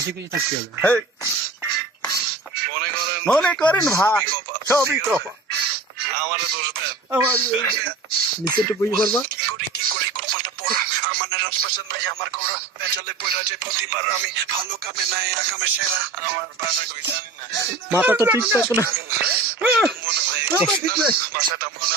হাসি খুশি থাকতে হবে। মনে করেন ভাই সবই কপা আমার দোষ দেন। আমার নিচে বই করবা পছন্দ আমার পড়া যে প্রতিবার আমি ভালো কামে নাই সেরা। আমার বাসা কই জানি না। মাথা তো ঠিক থাকে না। মনে হয় মনে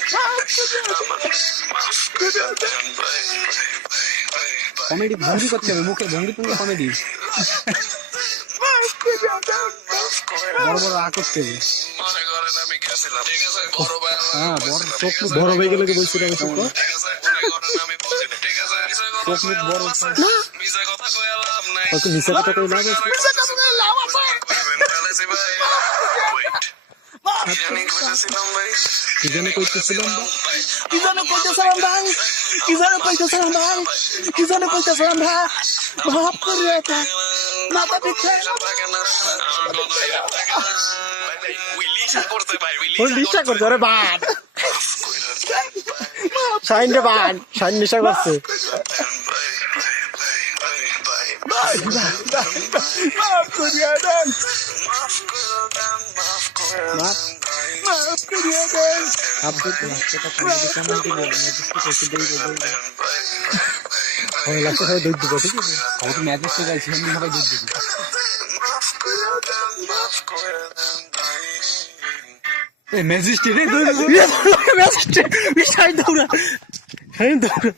কমেডি ভঙ্গি করতে হবে মুখে ভঙ্গি টঙ্গি কমেডি বড় বড় আ আমি হ্যাঁ বড় চোখ বড় হয়ে গেলে কি বলছিল আমি চোখ আমি চোখ কথা ভাই। কি জানি কইতেছিলাম? কি ভাই। কি যেন কইতেছিলাম ভাই। কি যেন কইতেছিলাম ভাই মাফ করে দেন মাথা ওর নিশা করছে আরে বান শাইন রে বান শাইন নিশা করছে। Maaf kır ya ben. Maaf. Maaf kır ya ben. Maaf kır ya. Kita kan di sana juga. Kita sudah juga. Oh, lagi saya duduk juga tuh. Kalau tuh match sudah sih, ini apa jadi? Eh, mesaj tiri dulu. Ya, mesaj tiri. Bisa itu udah. Hei, itu udah.